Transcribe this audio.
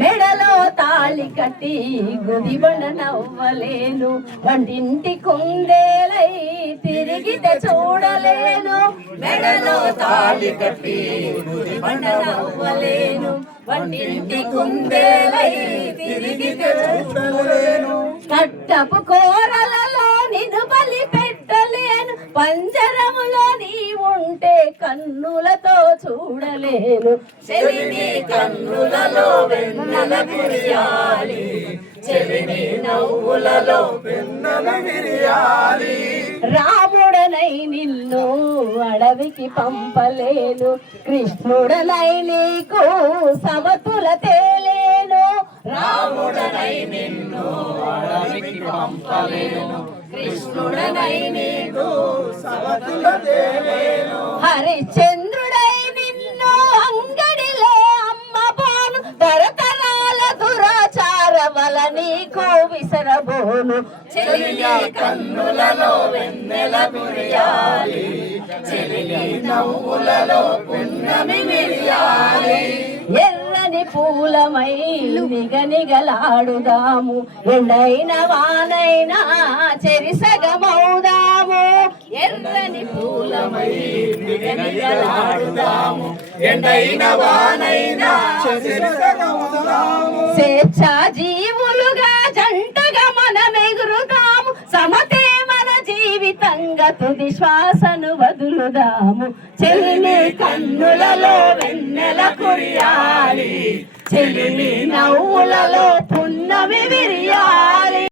మెడలో తాళి కట్టి గుదిబండ నవ్వలేను, వంటింటి కుందేలై తిరిగితే చూడలేను. మెడలో తాళి కట్టి గుదిబండ నవ్వలేను, వంటింటి కుందేలై తిరిగితే చూడలేను. కట్టపు కోరలలో నిన్ను బలి పెట్టలేను, పంజరములో నీ ఉంటే కన్నులతో చూడలేను. చెలిని కన్నులలో వెన్నెల కురియాలి, చెలిని నవ్వులలో వెన్నెల విరియాలి. రాముడనై నిన్ను అడవికి పంపలేను, కృష్ణుడనై నీకు సమతుల తేలేను. రాముడనై నిన్ను అడవికి పంపలేను, కృష్ణుడనై నీకు సమతుల తేలేను. హరిశ్చంద్రుడై నిన్ను అంగడిలో అమ్మబోను, తరతరాల దురాచార వల నీకు విసరబోను. చెలిని కన్నులలో వెన్నెల కురియాలి, చెలిని నవ్వులలో పున్నమి విరియాలి. ఎర్రని పూలమై నిగనిగలాడుదాము, ఎండైన వానైనా చెరిసగమౌదాము. ఎర్రని పూలమై నిగనిగలాడుదాము, ఎండైన వానైనా చెరిసగమౌదాము. స్వేచ్ఛా జీవులుగా జంటగా మనమెగురుదాము, సమతే మన జీవితంగా తుది శ్వాసను వదులుదాము. చెలిని కన్నులలో వెన్నెల కురియాలి, చెలిని నవ్వులలో పున్నమి విరియాలి.